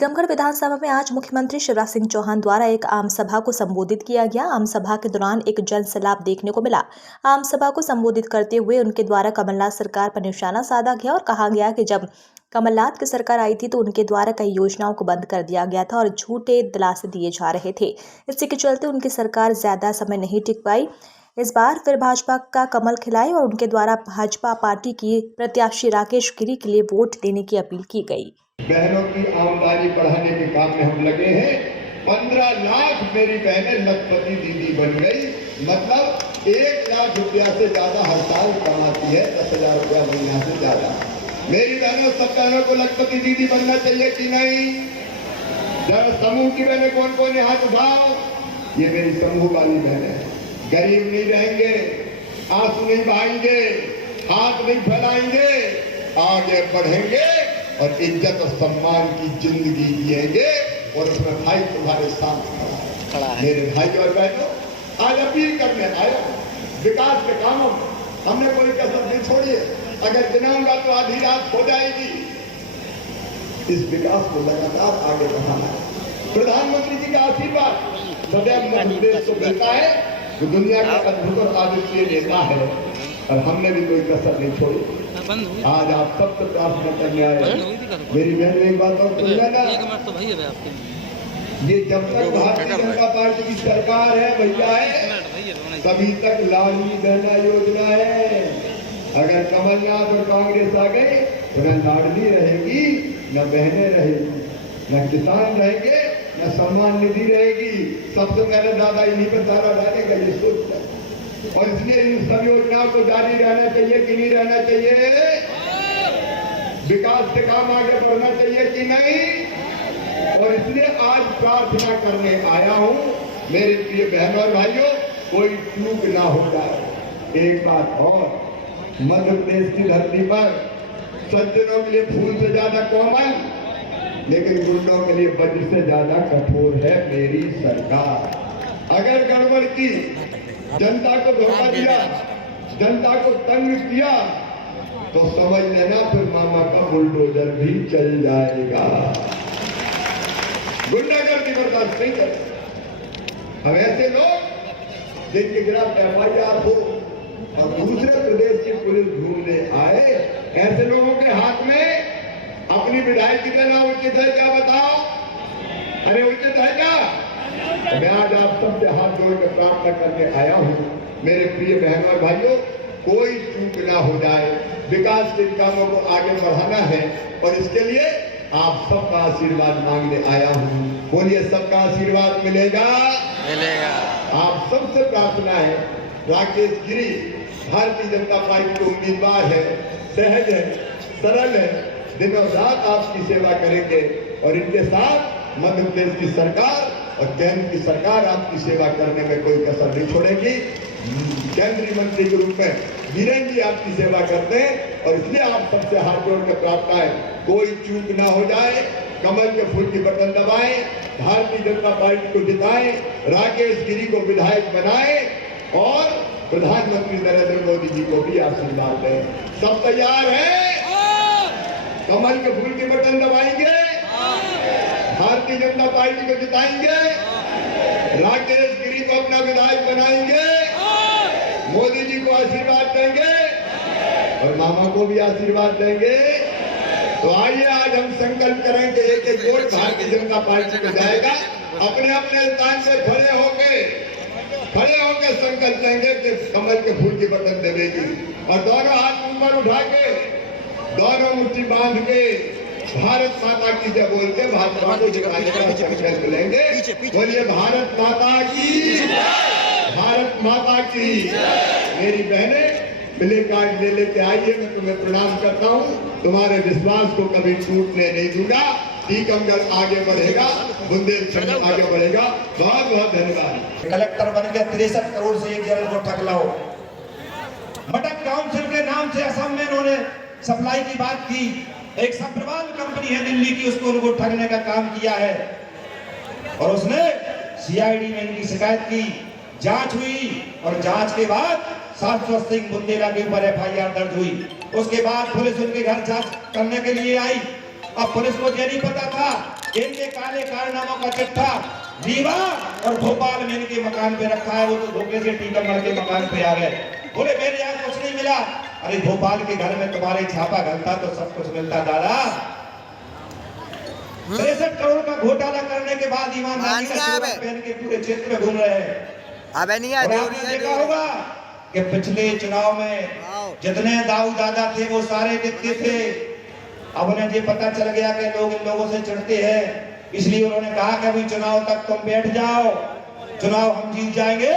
टीकमगढ़ विधानसभा में आज मुख्यमंत्री शिवराज सिंह चौहान द्वारा एक आम सभा को संबोधित किया गया। आम सभा के दौरान एक जनसैलाब देखने को मिला। आम सभा को संबोधित करते हुए उनके द्वारा कमलनाथ सरकार पर निशाना साधा गया और कहा गया कि जब कमलनाथ की सरकार आई थी तो उनके द्वारा कई योजनाओं को बंद कर दिया गया था और झूठे दिलासे दिए जा रहे थे। इसी के चलते उनकी सरकार ज्यादा समय नहीं टिक पाई। इस बार फिर भाजपा का कमल खिलाई और उनके द्वारा भाजपा पार्टी की प्रत्याशी राकेश गिरी के लिए वोट देने की अपील की गई। बहनों की आमदनी बढ़ाने के काम में हम लगे हैं। 15 लाख मेरी बहनें लखपति दीदी बन गई। मतलब 1 लाख रुपया से ज्यादा हर साल कमाती है, 10,000 रुपया महीना से ज्यादा। मेरी बहनों, सब बहनों को लखपति दीदी बनना चाहिए कि नहीं? जरा समूह की बहनें कौन कौन है, हाथ उठाओ। ये मेरी समूह वाली बहनें हैं। गरीब नहीं रहेंगे, आंसू नहीं बहाएंगे, हाथ नहीं फैलाएंगे, आगे बढ़ेंगे और इज्जत और सम्मान की जिंदगी जिएंगे। और उसमें भाई तुम्हारे साथ खड़ा है। मेरे भाई और बहनों, आज अपील करने आया विकास के कामों में हमने कोई कसर नहीं छोड़ी है। अगर गिनाऊंगा तो आधी रात हो जाएगी। इस विकास को लगातार आगे बढ़ाना है। प्रधानमंत्री जी का आशीर्वाद सदैव देश को मिलता है। जो दुनिया का अद्भुत और आदित्य नेता है और हमने भी कोई कसर नहीं छोड़ी। आज आप सबसे प्रार्थना करने आए। मेरी बहन एक बात और सुन लेना, ये जब तक भारतीय जनता पार्टी की सरकार है भैया है, तभी तक लाडली बहना योजना है। अगर कमलनाथ और कांग्रेस आ गए तो न लाडली रहेगी, न बहनें रहेगी, न किसान रहेंगे, न सम्मान निधि रहेगी। सबसे पहले दादा इन्हीं पर तारा डालेगा, ये सोचता है। और इसलिए इन सब योजनाओं को जारी रहना चाहिए कि नहीं रहना चाहिए? विकास के काम आगे बढ़ना चाहिए कि नहीं? और इसलिए आज प्रार्थना करने आया हूं, मेरे प्रिय बहनों और भाइयों, कोई चूक ना हो जाए। एक बात और, मध्य प्रदेश की धरती पर सज्जनों के लिए फूल से ज्यादा कोमल, लेकिन गुंडों के लिए वज्र से ज्यादा कठोर है मेरी सरकार। अगर गड़बड़ की, जनता को धोखा दिया, जनता को तंग किया, तो समझ लेना फिर मामा का बुलडोजर भी चल जाएगा। गुंडागर्दी बर्दाश्त नहीं कर। हम ऐसे लोग जिनके खिलाफ FIR हो और दूसरे प्रदेश की पुलिस ढूंढने आए, ऐसे लोगों के हाथ में अपनी विधायक की लेना उचित है क्या? बताओ, अरे उचित है क्या? मैं आज आप सबसे हाथ जोड़कर प्रार्थना करने आया हूं, मेरे प्रिय बहनों और भाइयों, कोई चूक ना हो जाए। विकास के कामों को आगे बढ़ाना है और इसके लिए आप सबका आशीर्वाद मांगने आया हूं। बोलिए, सबका आशीर्वाद मिलेगा? मिलेगा। आप सबसे प्रार्थना है, राकेश गिरी भारतीय जनता पार्टी के उम्मीदवार है, सहज है, सरल है, दिनों रात आपकी सेवा करेंगे और इनके साथ मध्य प्रदेश की सरकार और केंद्र की सरकार आपकी सेवा करने में कोई कसर नहीं छोड़ेगी। केंद्रीय मंत्री के रूप में बीरेन जी आपकी सेवा करते हैं और इसलिए आप सबसे हाथ जोड़ कर प्रार्थना है, कोई चूक ना हो जाए। कमल के फूल की बटन दबाएं, भारतीय जनता पार्टी को जिताएं, राकेश गिरी को विधायक बनाएं और प्रधानमंत्री नरेंद्र मोदी जी को भी आशीर्वाद दें। सब तैयार है? कमल के फूल के बटन दबाएंगे, भारतीय जनता पार्टी को जिताएंगे, राकेश गिरी को अपना विधायक बनाएंगे, मोदी जी को आशीर्वाद देंगे और मामा को भी आशीर्वाद देंगे। तो आइए आज हम संकल्प करें कि एक वोट भारतीय जनता पार्टी को जाएगा। अपने अपने स्थान से खड़े होकर संकल्प लेंगे कि कमल के फूल की बटन देगी और दोनों हाथ ऊपर उठा के, दोनों मुट्ठी बांध के भारत माता की जय बोल के भाजपा को जिताने का संकल्प लेंगे। बोलिए, भारत माता की, भारत माता की। मेरी बहनें, प्ले कार्ड ले लेके आइए, मैं तुम्हें प्रणाम करता हूँ। तुम्हारे विश्वास को कभी टूटने नहीं दूंगा। टीकमगढ़ आगे बढ़ेगा, बुंदेलखंड आगे बढ़ेगा। बहुत बहुत धन्यवाद। कलेक्टर बन के 63 करोड़ से एक जन को ठग लाओ। मटक काउंसिल के नाम से असम में इन्होंने सप्लाई की बात की। एक सब्रवाल कंपनी है दिल्ली की, उसको उनको ठगने का काम किया है और उसने CID में इनकी शिकायत की, जांच हुई और जांच के बाद सांसद सिंह बुंदेला के ऊपर FIR दर्ज हुई। उसके बाद पुलिस उनके घर जांच करने के लिए आई। अब पुलिस को ये नहीं पता था इनके काले कारनामों का चिट्ठा रीवा और भोपाल में इनके मकान पे रखा है। वो तो धोखे से टीकमगढ़ के मकान पे आ गए, बोले मेरे यहाँ कुछ नहीं मिला। अरे भोपाल के घर में तुम्हारे छापा घलता तो सब कुछ मिलता दादा। 63 करोड़ का घोटाला करने के बाद ईमानदारी का तिलक पहन के पूरे क्षेत्र में घूम रहे हैं। अबे नहीं और है आपने देखा होगा कि पिछले चुनाव में जितने दाऊ दादा थे वो सारे दिखते थे। अब उन्हें ये पता चल गया कि लोग इन लोगों से चिढ़ते हैं, इसलिए उन्होंने कहा कि अभी चुनाव तक तुम बैठ जाओ, चुनाव हम जीत जाएंगे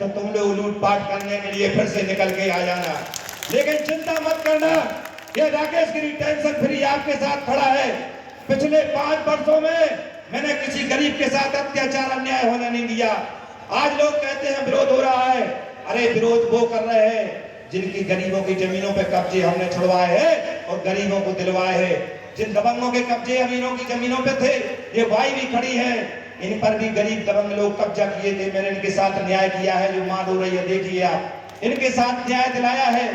तो तुम लोग लूटपाट करने के लिए फिर से निकल के आ जाना। लेकिन चिंता मत करना, ये राकेश गिरी टेंशन फ्री आपके साथ खड़ा है। पिछले 5 वर्षों में मैंने किसी गरीब के साथ अत्याचार अन्याय होने नहीं दिया। आज लोग कहते हैं विरोध हो रहा है, अरे विरोध वो कर रहे हैं जिनकी गरीबों की जमीनों पे कब्जे हमने छुड़वाए हैं और गरीबों को दिलवाए हैं। जिन दबंगों के कब्जे अमीरों की जमीनों पे थे, ये भाई भी खड़ी है, इन पर भी गरीब दबंग लोग कब्जा किए थे। मैंने इनके साथ न्याय किया है, जो मां रो रही है देखिए आप, इनके साथ न्याय दिलाया है।